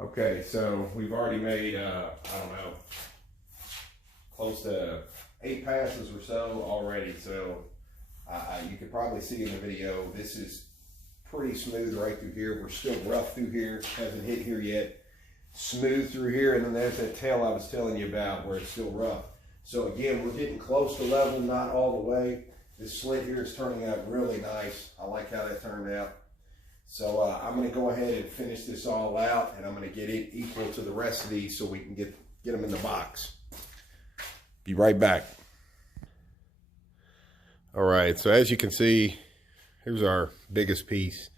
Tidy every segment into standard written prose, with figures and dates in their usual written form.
Okay, so we've already made, I don't know, close to 8 passes or so already. So you could probably see in the video, this is pretty smooth right through here. We're still rough through here, hasn't hit here yet. Smooth through here, and then there's that tail I was telling you about where it's still rough. So again, we're getting close to level, not all the way. This slit here is turning out really nice. I like how that turned out. So I'm going to go ahead and finish this all out, and I'm going to get it equal to the rest of these so we can get them in the box. Be right back. All right, so as you can see, here's our biggest piece.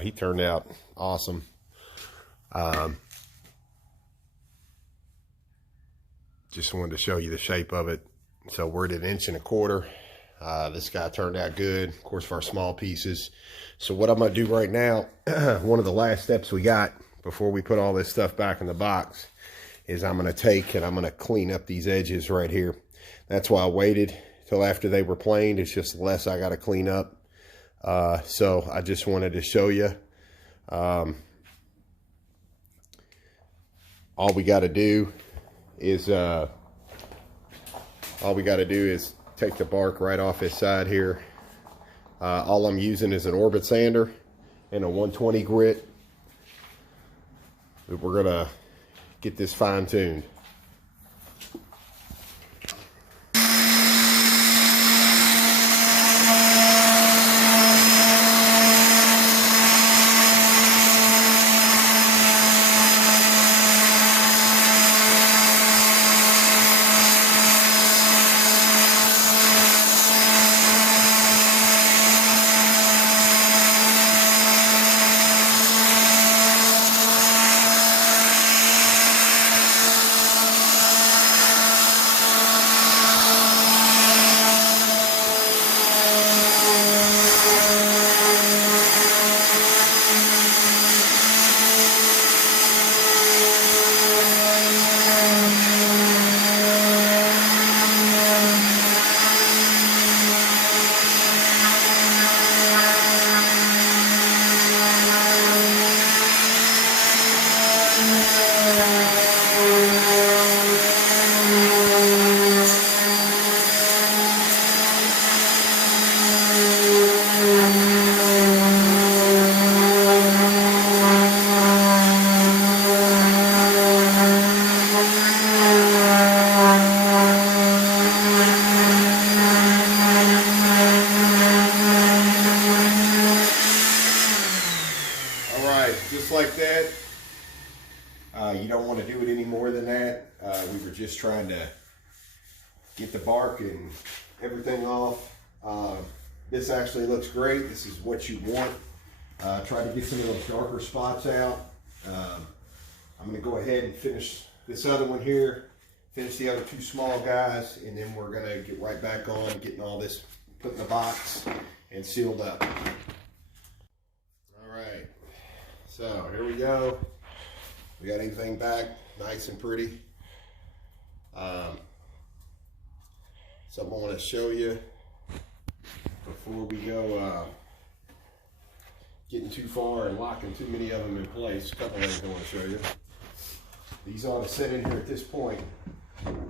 He turned out awesome. Just wanted to show you the shape of it. So we're at 1.25 inches. This guy turned out good, of course, for our small pieces. So what I'm going to do right now, one of the last steps we got before we put all this stuff back in the box is I'm going to take and I'm going to clean up these edges right here. That's why I waited till after they were planed. It's just less I got to clean up. So I just wanted to show you. All we got to do is take the bark right off his side here. All I'm using is an orbit sander and a 120 grit. We're gonna get this fine-tuned. Just like that. You don't want to do it any more than that. We were just trying to get the bark and everything off. This actually looks great. This is what you want. Try to get some of those darker spots out. I'm going to go ahead and finish this other one here, finish the other 2 small guys, and then we're going to get right back on getting all this put in the box and sealed up. All right. So here we go. We got everything back nice and pretty. Something I want to show you before we go getting too far and locking too many of them in place. A couple of things I want to show you. These ought to sit in here at this point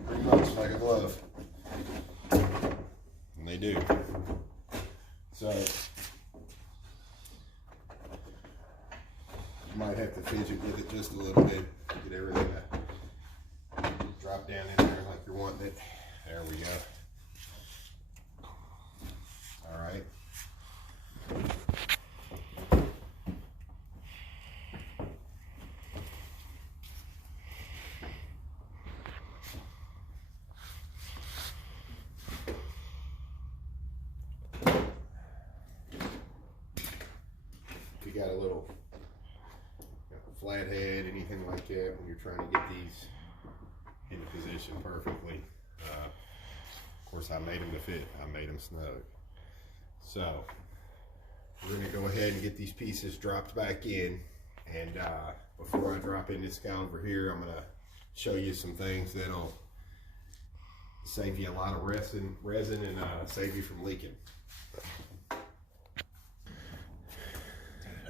pretty much like a glove. And they do. So might have to fidget with it just a little bit, get everything to drop down in there like you're wanting it. There we go. All right. If you got a little flathead, anything like that, when you're trying to get these into position perfectly. Of course, I made them to fit. I made them snug. So we're going to go ahead and get these pieces dropped back in. And before I drop in this guy over here, I'm going to show you some things that'll save you a lot of resin and save you from leaking.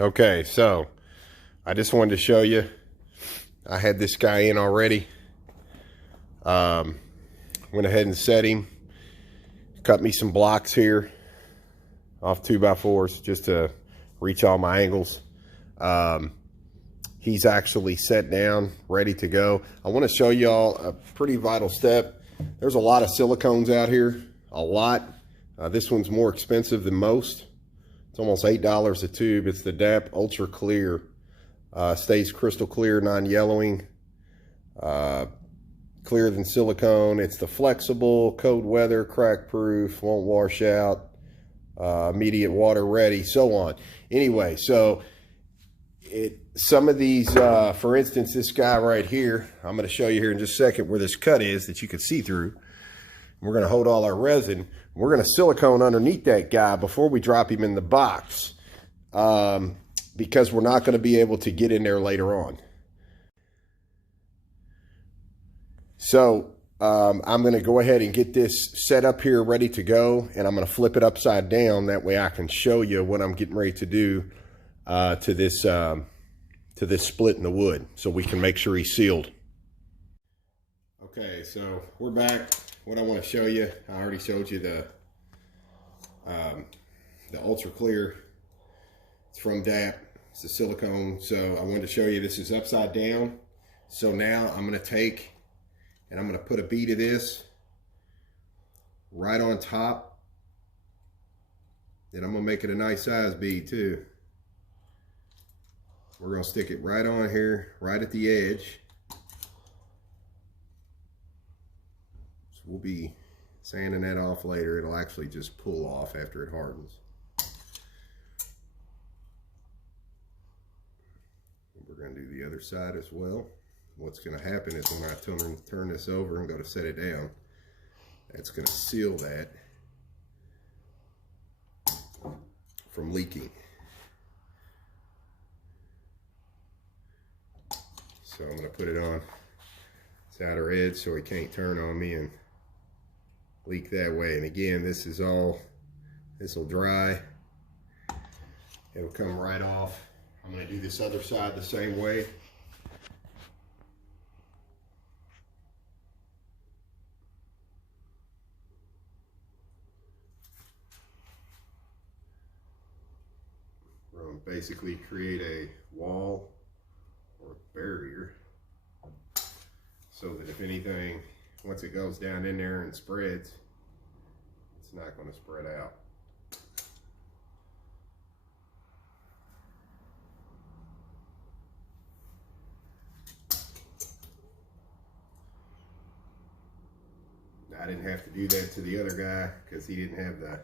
Okay, so I just wanted to show you. I had this guy in already. Went ahead and set him. Cut me some blocks here off 2x4s just to reach all my angles. He's actually set down, ready to go. I want to show y'all a pretty vital step. There's a lot of silicones out here, a lot. This one's more expensive than most. It's almost $8 a tube. It's the DAP Ultra Clear. Stays crystal clear, non-yellowing, clearer than silicone. It's the flexible, cold weather, crack proof, won't wash out, immediate water ready, so on. Anyway, so some of these, for instance, this guy right here, I'm going to show you here in just a second where this cut is that you can see through. We're going to hold all our resin. We're going to silicone underneath that guy before we drop him in the box, because we're not going to be able to get in there later on. So I'm going to go ahead and get this set up here ready to go, and I'm going to flip it upside down. That way I can show you what I'm getting ready to do to this split in the wood, so we can make sure he's sealed. Okay, so we're back. What I want to show you, I already showed you the Ultra Clear. It's from DAP. It's a silicone. So I wanted to show you this is upside down. So now I'm going to take and I'm going to put a bead of this right on top. Then I'm going to make it a nice size bead too. We're going to stick it right on here, right at the edge. So we'll be sanding that off later. It'll actually just pull off after it hardens. We're going to do the other side as well. What's going to happen is when I turn this over and go to set it down, that's going to seal that from leaking. So I'm going to put it on its outer edge so it can't turn on me and leak that way. And again, this will dry. It'll come right off. I'm going to do this other side the same way. We're going to basically create a wall or a barrier so that if anything, once it goes down in there and spreads, it's not going to spread out. I didn't have to do that to the other guy because he didn't have the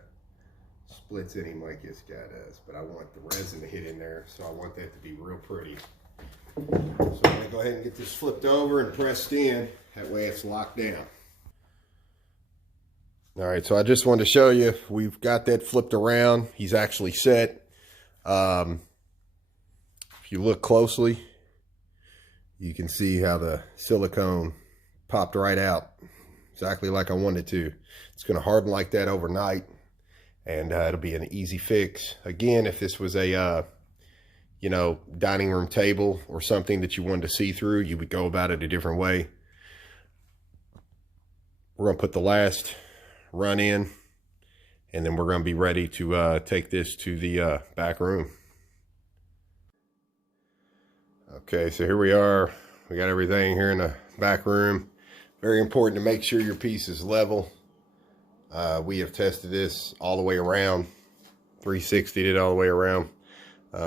splits in him like this guy does, but I want the resin to hit in there, so I want that to be real pretty. So I'm going to go ahead and get this flipped over and pressed in. That way it's locked down. All right, so I just wanted to show you, we've got that flipped around. He's actually set. If you look closely, you can see how the silicone popped right out. Exactly like I wanted to. It's going to harden like that overnight, and it'll be an easy fix. Again, if this was a dining room table or something that you wanted to see through, you would go about it a different way. We're going to put the last run in, and then we're going to be ready to take this to the back room. Okay, so here we are. We got everything here in the back room. Very important to make sure your piece is level. We have tested this all the way around, 360'd it all the way around.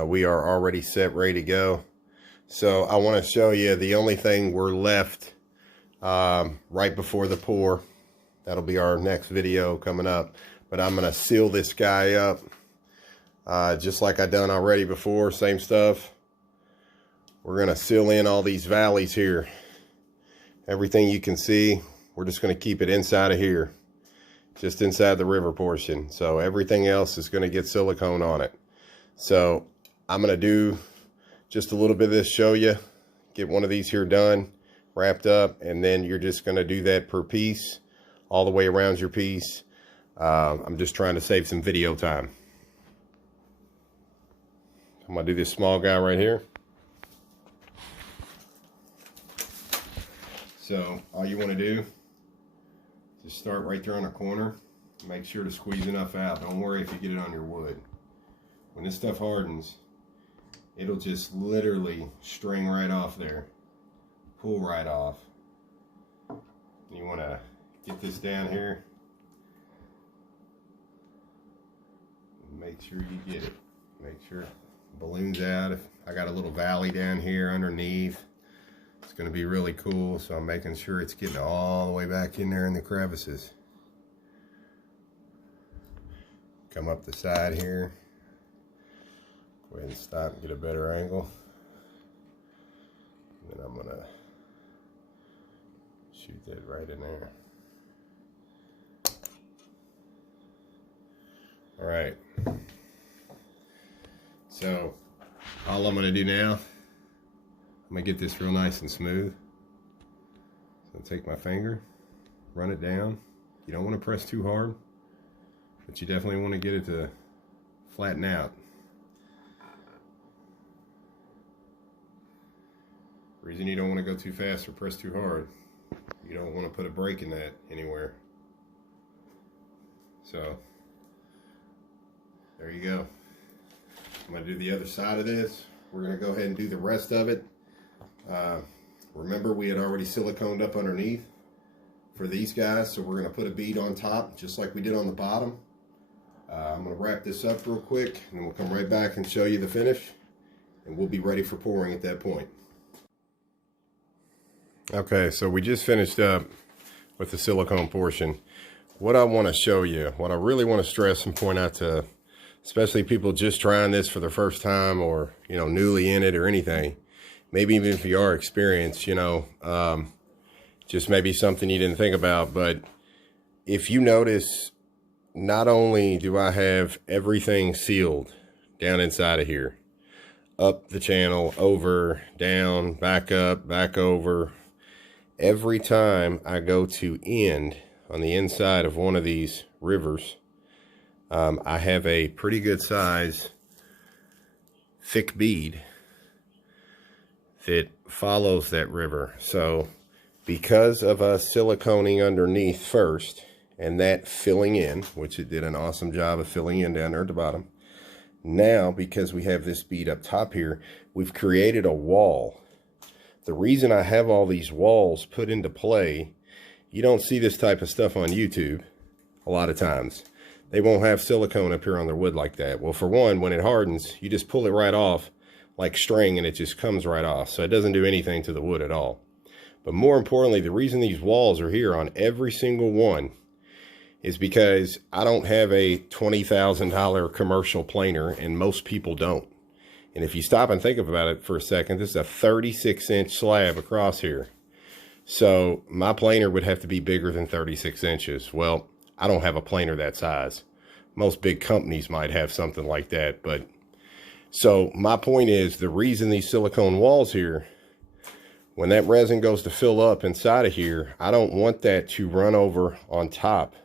We are already set, ready to go. So I want to show you the only thing we're left right before the pour. That'll be our next video coming up. But I'm going to seal this guy up just like I done already before, same stuff. We're going to seal in all these valleys here. Everything you can see, we're just going to keep it inside of here, just inside the river portion. So everything else is going to get silicone on it. So I'm going to do just a little bit of this, show you, get one of these here done, wrapped up, and then you're just going to do that per piece, all the way around your piece. I'm just trying to save some video time. I'm going to do this small guy right here. So all you want to do, just start right there on the corner. Make sure to squeeze enough out. Don't worry if you get it on your wood. When this stuff hardens, it'll just literally string right off there. Pull right off. You want to get this down here. Make sure you get it. Make sure it balloons out. I got a little valley down here underneath. It's going to be really cool, so I'm making sure it's getting all the way back in there in the crevices. Come up the side here. Go ahead and stop and get a better angle. And then I'm going to shoot that right in there. All right. So all I'm going to do now, I'm going to get this real nice and smooth. So take my finger, run it down. You don't want to press too hard, but you definitely want to get it to flatten out. The reason you don't want to go too fast or press too hard, you don't want to put a break in that anywhere. So there you go. I'm going to do the other side of this. We're going to go ahead and do the rest of it. Remember, we had already siliconed up underneath for these guys, so we're going to put a bead on top just like we did on the bottom. I'm going to wrap this up real quick, and then we'll come right back and show you the finish, and we'll be ready for pouring at that point. Okay, so we just finished up with the silicone portion. What I want to show you, what I really want to stress and point out to especially people just trying this for the first time, or, you know, newly in it or anything, maybe even if you are experienced, you know, just maybe something you didn't think about. But if you notice, not only do I have everything sealed down inside of here, up the channel, over, down, back up, back over, every time I go to end on the inside of one of these rivers, I have a pretty good size thick bead that follows that river. So because of us siliconing underneath first and that filling in, which it did an awesome job of filling in down there at the bottom, now because we have this bead up top here, we've created a wall. The reason I have all these walls put into play, you don't see this type of stuff on YouTube a lot of times. They won't have silicone up here on their wood like that. Well, for one, when it hardens, you just pull it right off like string and it just comes right off. So it doesn't do anything to the wood at all. But more importantly, the reason these walls are here on every single one is because I don't have a $20,000 commercial planer, and most people don't. And if you stop and think about it for a second, this is a 36-inch slab across here. So my planer would have to be bigger than 36 inches. Well, I don't have a planer that size. Most big companies might have something like that. But so my point is, the reason these silicone walls here, when that resin goes to fill up inside of here, I don't want that to run over on top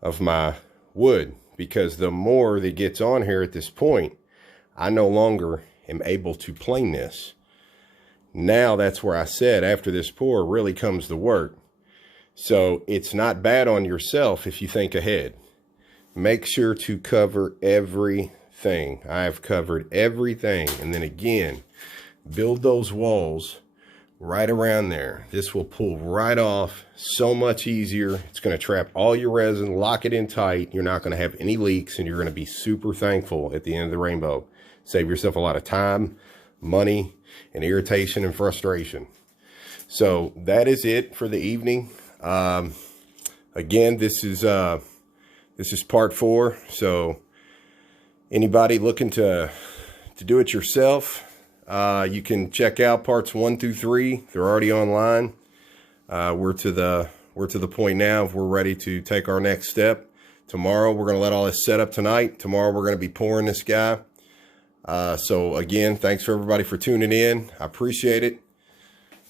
of my wood, because the more that gets on here at this point, I no longer am able to plane this. Now that's where I said after this pour really comes the work. So it's not bad on yourself if you think ahead. Make sure to cover everything. I have covered everything. And then again, build those walls right around there. This will pull right off so much easier. It's going to trap all your resin, lock it in tight. You're not going to have any leaks, and you're going to be super thankful at the end of the rainbow. Save yourself a lot of time, money, and irritation and frustration. So that is it for the evening. Again, this is part 4. So anybody looking to do it yourself, you can check out parts 1 through 3. They're already online. We're to the point now of we're ready to take our next step. Tomorrow we're going to let all this set up tonight. Tomorrow we're going to be pouring this guy. So again, thanks for everybody for tuning in. I appreciate it.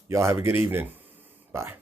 Y'all have a good evening. Bye.